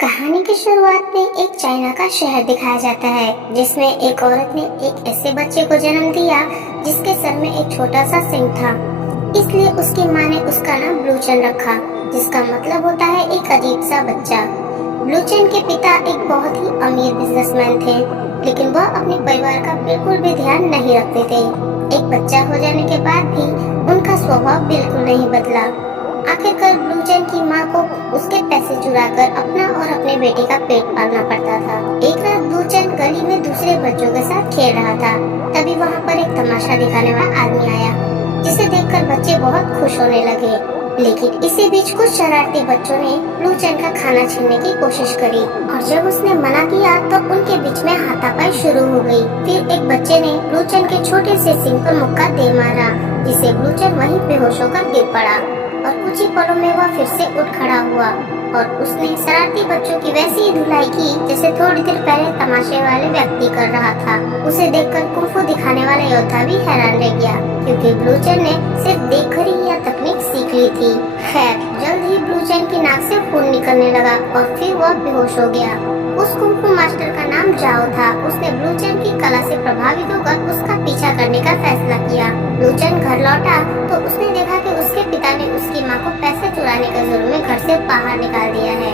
कहानी की शुरुआत में एक चाइना का शहर दिखाया जाता है जिसमें एक औरत ने एक ऐसे बच्चे को जन्म दिया जिसके सर में एक छोटा सा सिंह था। इसलिए उसकी माँ ने उसका नाम ब्लूचन रखा, जिसका मतलब होता है एक अजीब सा बच्चा। ब्लूचन के पिता एक बहुत ही अमीर बिजनेसमैन थे, लेकिन वह अपने परिवार का बिल्कुल भी ध्यान नहीं रखते थे। एक बच्चा हो जाने के बाद भी उनका स्वभाव बिल्कुल नहीं बदला। आखिरकार ब्लूचन की माँ को उसके पैसे चुराकर अपना और अपने बेटे का पेट पालना पड़ता था। एक रात ब्लूचन गली में दूसरे बच्चों के साथ खेल रहा था। तभी वहाँ पर एक तमाशा दिखाने वाला आदमी आया, जिसे देखकर बच्चे बहुत खुश होने लगे। लेकिन इसी बीच कुछ शरारती बच्चों ने ब्लूचन का खाना छीनने की कोशिश करी और जब उसने मना किया तो उनके बीच में हाथापाई शुरू हो गई। फिर एक बच्चे ने ब्लूचन के छोटे से सिंह पर मुक्का दे मारा, जिसे ब्लूचन वहीं बेहोश होकर गिर पड़ा और कुछ ही पलों में वह फिर से उठ खड़ा हुआ और उसने शरारती बच्चों की वैसी ही धुलाई की जैसे थोड़ी देर पहले तमाशे वाले व्यक्ति कर रहा था। उसे देखकर कुंफू दिखाने वाला योद्धा भी हैरान रह गया, क्योंकि ब्लूचन ने सिर्फ देखकर ही यह तकनीक सीख ली थी। खैर, जल्द ही ब्लूचन की नाक से खून निकलने लगा और फिर वह बेहोश हो गया। उस कुंफू मास्टर का नाम जाओ था। उसने ब्लूचन की कला से प्रभावित होकर उसका पीछा करने का फैसला किया। ब्लूचन घर लौटा तो उसने देखा कि उसके पिता ने उसकी माँ को पैसे चुराने के जुर्म में घर से बाहर निकाल दिया है।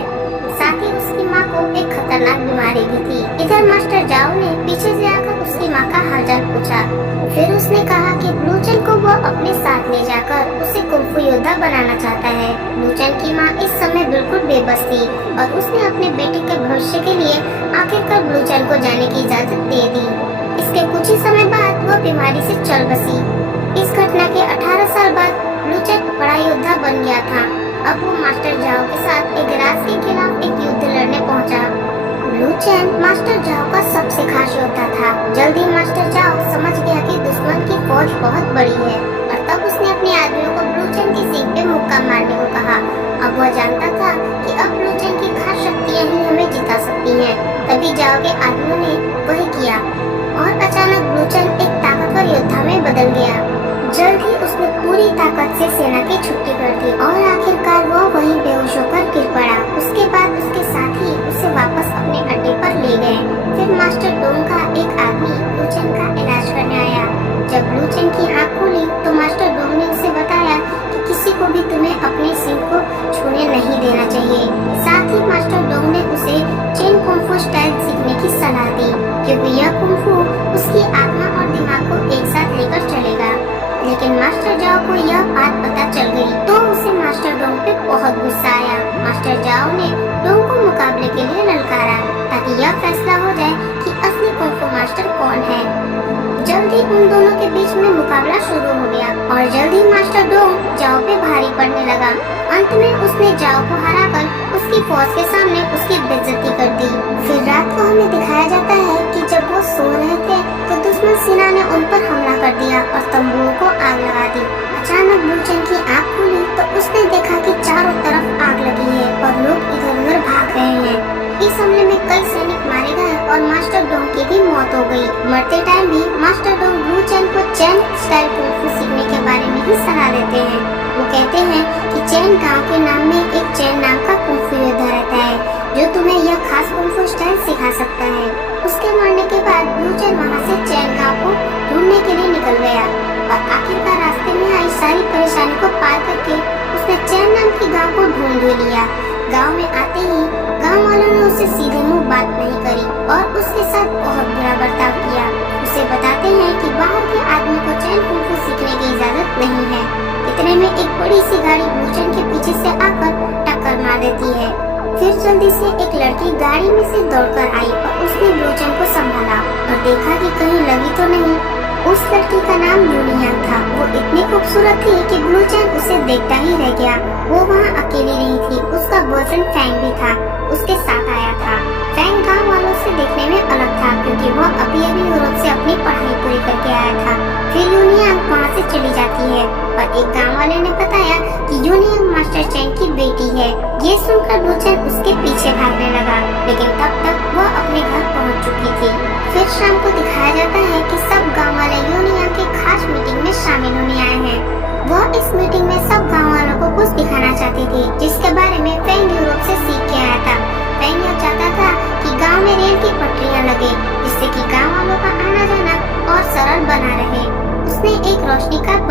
साथ ही उसकी माँ को एक खतरनाक बीमारी भी थी। इधर मास्टर जाओ ने पीछे से आकर उसकी माँ का हालचाल पूछा। फिर उसने कहा कि ब्लूचन को वो अपने साथ ले जाकर उसे कुंफू योद्धा बनाना चाहता है। ब्लूचन की माँ इस समय बिल्कुल बेबस थी और उसने अपने बेटे के भविष्य के लिए आखिरकार ब्लूचन को जाने की इजाजत दे दी। इसके कुछ ही समय बाद वह बीमारी से चल बसी। इस घटना के 18 साल बाद ब्लूचन बड़ा योद्धा बन गया था। अब वो मास्टर जाओ के साथ एक राज के खिलाफ एक युद्ध लड़ने पहुंचा। ब्लूचन मास्टर जाओ का सबसे खास योद्धा था। जल्दी मास्टर जाओ समझ गया कि दुश्मन की फौज बहुत बड़ी है और तब उसने अपने आदमियों को ब्लूचन की सींग पे मुक्का मारने को कहा। अब वह जानता था कि अब ब्लूचन की खास शक्तियाँ ही हमें जिता सकती हैं। तभी जाओ के आदमियों ने वही किया और अचानक ब्लूचन एक ताकतवर योद्धा में बदल गया। जल्द ही उसने पूरी ताकत से सेना की छुट्टी कर दी और आखिरकार वो वहीं बेहोश होकर गिर पड़ा। उसके बाद उसके साथी उसे वापस अपने अड्डे पर ले गए। फिर मास्टर डोंग का एक आदमी ब्लूचन का इलाज करने आया। जब ब्लूचन की आँख खुली तो मास्टर डोंग ने उसे बताया कि किसी को भी तुम्हें अपने सिंह को छूने नहीं देना चाहिए। साथ ही मास्टर डोंग ने उसे चेन कुंफू स्टाइल सीखने की सलाह दी, क्योंकि यह कुंफू उसकी आत्मा और दिमाग को एक साथ लेकर चलेगा। लेकिन मास्टर जाओ को यह बात पता चल गई तो उसे मास्टर डोंग पे बहुत गुस्सा आया। मास्टर जाओ ने डोंग को मुकाबले के लिए ललकारा ताकि यह फैसला हो जाए कि असली कुंफू मास्टर कौन है। जल्दी उन दोनों के बीच में मुकाबला शुरू हो गया और जल्दी मास्टर डोंग जाओ पे भारी पड़ने लगा। अंत में उसने जाओ को हराकर उसकी फौज के सामने उसकी बेइज्जती कर दी। फिर रात को हमें दिखाया जाता है कि जब वो सो रहे थे तो दुश्मन सेना ने उन पर हमला कर दिया और तंबुओं को आग लगा दी। अचानक ब्लूचन की आँख खुली तो उसने देखा कि चारों तरफ आग लगी है और लोग इधर उधर भाग रहे हैं। इस हमले में कई सैनिक मारे गए और मास्टर डोंग की भी मौत हो गई। मरते टाइम भी मास्टर डोंग ब्लूचन को चैन स्टाइल कुंफू सीखने के बारे में ही सलाह देते हैं। वो कहते हैं कि चैन गांव के नाम में एक चैन नाम का कुंफू योद्धा रहता है जो तुम्हें यह खास कुंफू स्टाइल सिखा सकता है। उसके मरने के बाद ब्लूचन वहाँ से चैन गांव को ढूंढने के लिए निकल गया और आखिरकार रास्ते में आई सारी परेशानी को पार करके उसने चैन नाम की गांव को ढूंढ भी लिया। गांव में आते ही गांव वालों ने उसे सीधे मुंह बात नहीं करी और उसके साथ बहुत बुरा बर्ताव किया। उसे बताते हैं कि बाहर के आदमी को चैन कुंफू सीखने की इजाजत नहीं है। इतने में एक बड़ी सी गाड़ी ब्लूचन के पीछे से आकर टक्कर मार देती है। फिर जल्दी से एक लड़की गाड़ी में से दौड़कर आई और उसने ब्लूचन को संभाला और देखा कि कहीं लगी तो नहीं। उस लड़की का नाम यूनियन था। वो इतनी खूबसूरत थी कि ब्लूचन उसे देखता ही रह गया। वो वहाँ अकेली नहीं थी, उसका बॉयफ्रेंड फैंग भी था, उसके साथ आया था। फैंग गाँव वालों से देखने में अलग था क्योंकि वो अभी यूरोप से अपनी पढ़ाई पूरी करके आया था। फिर यूनियन वहाँ से चली जाती है और एक गाँव वाले ने बताया कि यूनियन मास्टर चैन की बेटी है। ये सुनकर ब्लूचन उसके पीछे भागने लगा, लेकिन तब तक वो अपने घर पहुँच चुकी थी। फिर शाम को दिखाया जाता है कि सब गाँव वाले यूनियन के खास मीटिंग में शामिल होने आए हैं। वह इस मीटिंग में सब गाँव वालों को कुछ दिखाना चाहती थी जिसके बारे में फैंग यूरोप से सीख के आया था। फैंग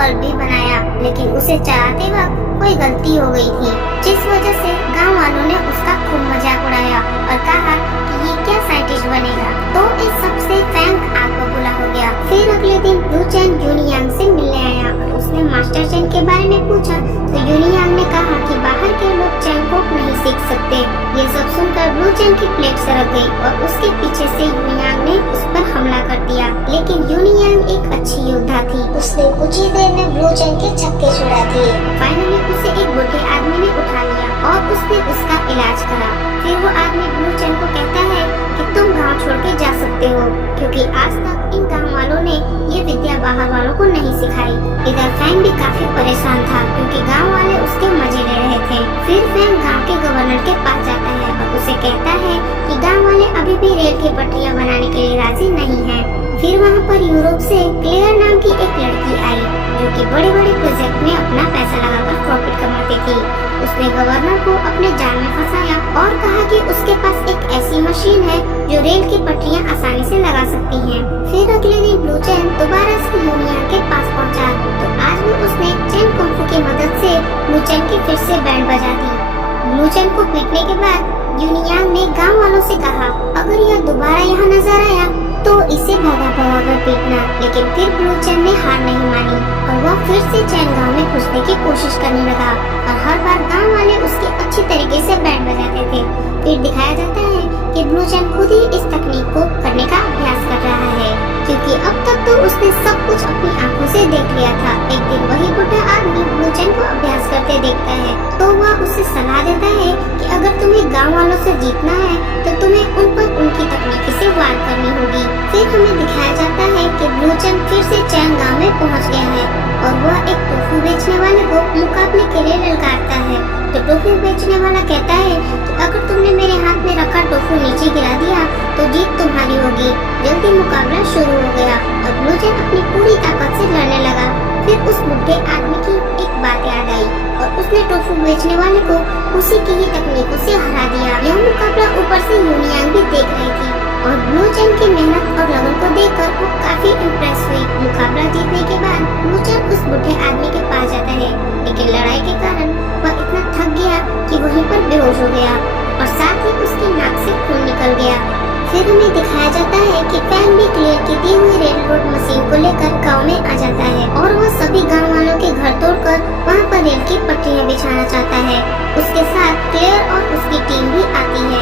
बल्ब भी बनाया, लेकिन उसे चलाते वक्त कोई गलती हो गई थी, जिस वजह से गांव वालों ने उसका खूब मजाक उड़ाया और कहा कि ये क्या साइंटिस्ट बनेगा। तो इस सबसे फैंग आग बबूला हो गया। फिर अगले दिन ब्लू चैन यूनियांग से मिलने आया और उसने मास्टर चैन के बारे में पूछा, तो यूनियांग ने कहा कि बाहर के लोग चैन को नहीं सीख सकते। ये सब सुनकर ब्लू चैन की प्लेट सरक गई और उसके पीछे से यूनियांग ने उस पर हमला कर दिया। लेकिन यूनियांग एक अच्छी योद्धा थी, उसने कुछ ही देर में ब्लू चैन के छक्के छुड़ा दिए। फाइनली उसे एक बूढ़े आदमी ने उठा लिया और उसने उसका इलाज करा। फिर वो आदमी ब्लू चैन को कहता है कि तुम गांव छोड़ के जा सकते हो, क्योंकि आज तक इन गांव वालों ने ये विद्या बाहर वालों को नहीं सिखाई। इधर फैंग भी काफी परेशान था, क्योंकि गांव वाले उसके मजे ले रहे थे। फिर फैंग गांव के गवर्नर के पास जाता है और उसे कहता है कि गांव वाले अभी भी रेल की पटरियां बनाने के लिए राजी नहीं हैं। फिर वहाँ पर यूरोप से क्लेयर नाम की एक लड़की आई, जो कि बड़े बड़े प्रोजेक्ट में अपना पैसा लगाकर प्रॉफिट कमाती थी। उसने गवर्नर को अपने जाल में फंसाया और कहा कि उसके पास एक ऐसी मशीन है जो रेल की पटरियां आसानी से लगा सकती है। फिर अगले दिन ब्लू चैन दोबारा से यूनियांग के पास पहुंचा, तो आज भी उसने चैन कुंफू की मदद से ब्लू चैन की फिर से बैंड बजा दी। ब्लू चैन को पीटने के बाद यूनियांग ने गाँव वालों से कहा, अगर यह दोबारा यहाँ नजर आया तो इसे भगा भगा कर पीटना। लेकिन फिर ब्लू चैन ने हार नहीं मानी और वह फिर से चैन गांव में घुसने की कोशिश करने लगा और हर बार गांव वाले उसकी अच्छी तरीके से बैंड बजाते थे। फिर दिखाया जाता है कि ब्लू चैन खुद ही इस तकनीक को करने का अभ्यास कर रहा है, क्योंकि अब तक तो उसने सब कुछ अपनी आंखों से देख लिया था। एक दिन वही बुढ़ा आदमी ब्लू चैन को अभ्यास करते देखता है, तो वह उसे सलाह देता है कि अगर तुम्हें गाँव वालों से जीतना है तो तुम्हें उन पर उनकी तकनीक से वार करनी होगी। फिर हमें दिखाया जाता है कि ब्लू चैन फिर से चैन गांव में पहुंच गया है और वह एक टोफू बेचने वाले को मुकाबले के लिए ललकारता है। तो टोफू बेचने वाला कहता है कि अगर तुमने मेरे हाथ में रखा टोफू नीचे गिरा दिया तो जीत तुम्हारी होगी। जल्दी मुकाबला शुरू हो गया और ब्लू चैन अपनी पूरी ताकत से लड़ने लगा। फिर उस बुढ़े आदमी की एक बात याद आई और उसने टोफू बेचने वाले को उसी की ही तकनीकों से हरा दिया। यह मुकाबला ऊपर से यूनियांग भी देख रही थी और ब्लू चैन की मेहनत और लगन को देखकर वो काफी इम्प्रेस हुई। मुकाबला जीतने के बाद ब्लू चैन उस बुढ़े आदमी के पास जाता है, लेकिन लड़ाई के कारण वह इतना थक गया कि वहीं पर बेहोश हो गया और साथ ही उसकी नाक से खून निकल गया। फिर हमें दिखाया जाता है कि फैंग भी क्लियर की दी हुई रेल रोड मशीन को लेकर गाँव में आ जाता है और वह सभी गाँव वालों के घर तोड़कर वहाँ पर रेल की पटरियाँ बिछाना चाहता है। उसके साथ क्लेयर और उसकी टीम भी आती है।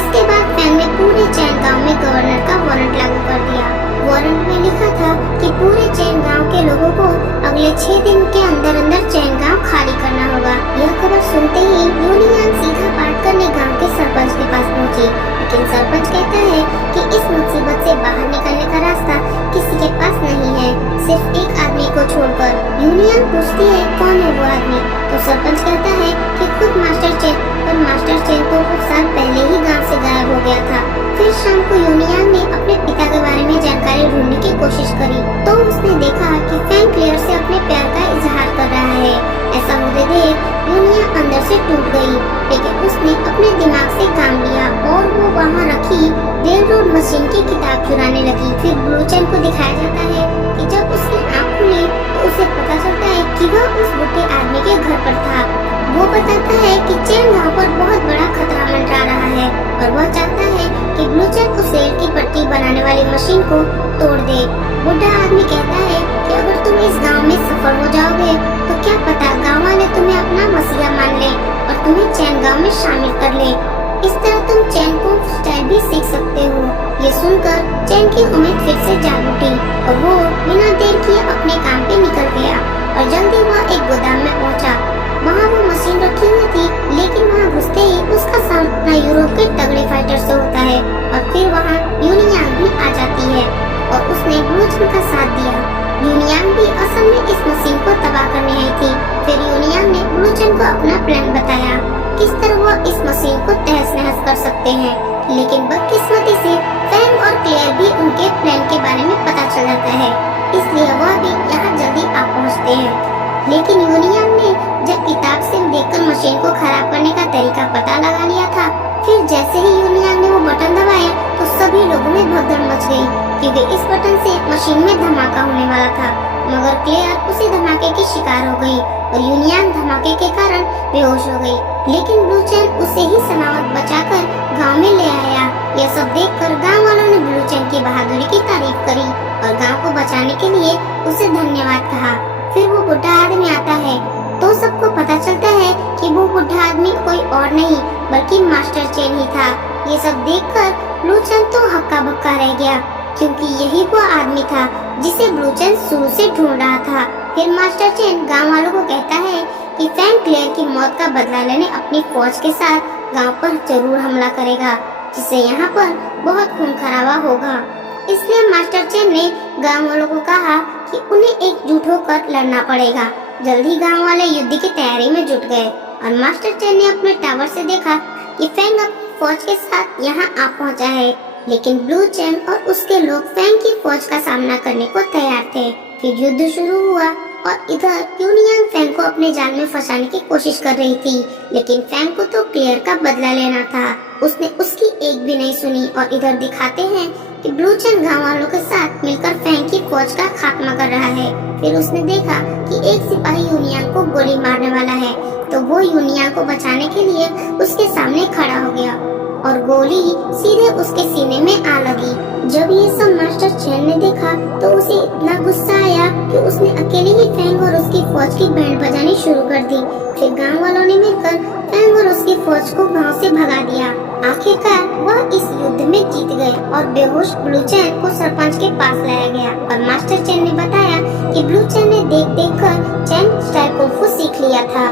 इसके बाद फैंग ने पूरे चैन गांव में गवर्नर का वारंट लागू कर दिया। वारंट में लिखा था कि पूरे चैन गांव के लोगों को अगले 6 दिन के अंदर अंदर चैन गांव खाली करना होगा। यह खबर सुनते ही यूनियांग सीधा पाठ करने गांव के सरपंच के पास पहुंची, लेकिन सरपंच कहता है कि इस मुसीबत से बाहर निकलने का रास्ता किसी के पास नहीं है, सिर्फ एक आदमी को छोड़कर। यूनियांग पूछती है कौन है वो आदमी, तो सरपंच कहता है कि खुद मास्टर चैन। पर मास्टर चैन तो कुछ साल पहले ही गांव से गायब हो गया था। फिर शाम को यूनियांग ने अपने पिता के बारे में जानकारी ढूंढने की कोशिश करी, तो उसने देखा कि फैंग क्लियर से अपने प्यार का इजहार कर रहा है। ऐसा होते देख यूनियांग अंदर से टूट गई, लेकिन उसने अपने दिमाग से काम लिया और वो वहाँ रखी रेल रोड मशीन की किताब चुराने लगी। फिर ब्लू चैन को दिखाया जाता है कि जब उसकी आँख खुली तो उसे पता चलता है कि वह उस बुढ़े आदमी के घर पर था। वो बताता है कि चैन गांव पर बहुत बड़ा खतरा मंडरा रहा है और वह चाहता है कि ब्लू चैन उस रेल की पट्टी बनाने वाली मशीन को तोड़ दे। बुढ़ा आदमी कहता है कि अगर तुम इस गांव में सफल हो जाओगे तो क्या पता गांव वाले तुम्हें अपना मसीहा मान ले और तुम्हें चैन गांव में शामिल कर ले। इस तरह तुम चैन को स्टाइल भी सीख सकते हो। ये सुनकर चैन की उम्मीद फिर से जाग उठी और वो बिना देर किए अपने काम पे निकल गया और जल्दी वह एक गोदाम में पहुंचा। वहाँ वो मशीन रखी हुई थी, लेकिन वहाँ घुसते ही उसका सामना यूरोप के तगड़े फाइटर से होता है और फिर वहाँ यूनियांग भी आ जाती है और उसने ब्लू चैन का साथ दिया। यूनियांग भी असल में इस मशीन को तबाह करने आई थी। फिर यूनियांग ने ब्लू चैन को अपना प्लान बताया, किस तरह वो इस मशीन को तहस नहस कर सकते हैं। लेकिन बदकिस्मती से फैंग और क्लेयर भी उनके प्लान के बारे में पता चल जाता है, इसलिए वह भी यहाँ जल्दी आ पहुँचते हैं। लेकिन यूनियांग ने जब किताब से देखकर मशीन को खराब करने का तरीका पता लगा लिया था, फिर जैसे ही यूनियांग ने वो बटन दबाया तो सभी लोगों में भगदड़ मच गई, क्योंकि इस बटन से मशीन में धमाका होने वाला था। मगर क्लेयर उसी धमाके की शिकार हो गई और यूनियन धमाके के कारण बेहोश हो गई। लेकिन ब्लू चैन उसे ही सलामत बचाकर गांव में ले आया। यह सब देखकर गांव वालों ने ब्लू चैन की बहादुरी की तारीफ करी और गांव को बचाने के लिए उसे धन्यवाद कहा। फिर वो बुढ़ा आदमी आता है तो सबको पता चलता है कि वो बुढ़ा आदमी कोई और नहीं बल्कि मास्टर चैन ही था। ये सब देखकर ब्लू चैन तो हक्का बक्का रह गया, क्योंकि यही वो आदमी था जिसे ब्लू चैन शुरू से ढूंढ रहा था। फिर मास्टर चैन गांव वालों को कहता है कि फैंग क्लेयर की मौत का बदला लेने अपनी फौज के साथ गांव पर जरूर हमला करेगा, जिससे यहाँ पर बहुत खून खराबा होगा। इसलिए मास्टर चैन ने गांव वालों को कहा कि उन्हें एकजुट होकर लड़ना पड़ेगा। जल्दी गांव वाले युद्ध की तैयारी में जुट गए और मास्टर चैन ने अपने टावर से देखा कि फैंग अपनी फौज के साथ यहाँ आ पहुँचा है। लेकिन ब्लू चैन और उसके लोग फैंग की फौज का सामना करने को तैयार थे। फिर युद्ध शुरू हुआ और इधर यूनियन फैंग को अपने जाल में फंसाने की कोशिश कर रही थी, लेकिन फैंग को तो क्लेयर का बदला लेना था। उसने उसकी एक भी नहीं सुनी और इधर दिखाते हैं कि ब्लू चैन गाँव वालों के साथ मिलकर फैंग की फौज का खात्मा कर रहा है। फिर उसने देखा कि एक सिपाही यूनियन को गोली मारने वाला है, तो वो यूनियन को बचाने के लिए उसके सामने खड़ा हो गया और गोली सीधे उसके सीने में आ लगी। जब ये सब मास्टर चैन ने देखा तो उसे इतना गुस्सा आया कि उसने अकेले ही फैंग और उसकी फौज की बैंड बजानी शुरू कर दी। फिर गांव वालों ने मिलकर फैंग और उसकी फौज को गांव से भगा दिया। आखिरकार वह इस युद्ध में जीत गए और बेहोश ब्लू चैन को सरपंच के पास लाया गया और मास्टर चैन ने बताया कि ब्लू चैन ने देख कर चैन स्टाइल कुंफू सीख लिया था।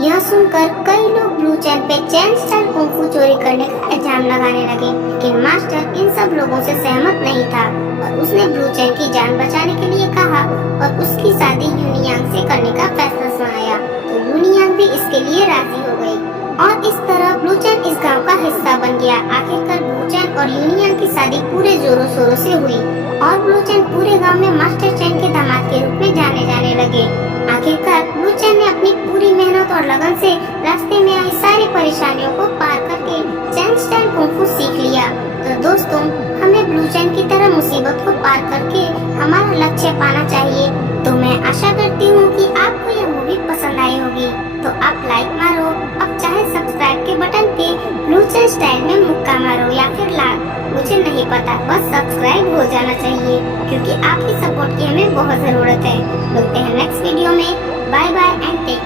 यह सुनकर कई लोग ब्लू चैन पे चैन स्टाइल कुंफू चोरी करने का इल्जाम लगाने लगे, लेकिन मास्टर इन सब लोगों से सहमत नहीं था और उसने ब्लू चैन की जान बचाने के लिए कहा और उसकी शादी यूनियांग से करने का फैसला सुनाया। तो यूनियांग भी इसके लिए राजी हो गई और इस तरह ब्लू चैन इस गांव का हिस्सा बन गया। आखिरकार ब्लू चैन और यूनियांग की शादी पूरे जोरों शोरों से हुई और ब्लू चैन पूरे गांव में मास्टर चैन के दामाद के रूप में जाने लगे। आखिरकार ब्लू चैन ने अपनी पूरी मेहनत और लगन से रास्ते में आई सारी परेशानियों को पार करके चैन स्टाइल कुंफू सीख लिया। तो दोस्तों, हमें ब्लू चैन की तरह मुसीबत को पार करके हमारा लक्ष्य पाना चाहिए। तो मैं आशा करती हूँ कि आपको यह मूवी पसंद आई होगी। तो आप लाइक मारो, अब चाहे सब्सक्राइब के बटन पे ब्लू चैन स्टाइल में मुक्का मारो या फिर मुझे नहीं पता, बस सब्सक्राइब हो जाना चाहिए, क्योंकि आपकी सपोर्ट की हमें बहुत जरूरत है। मिलते हैं नेक्स्ट वीडियो में। Bye bye and take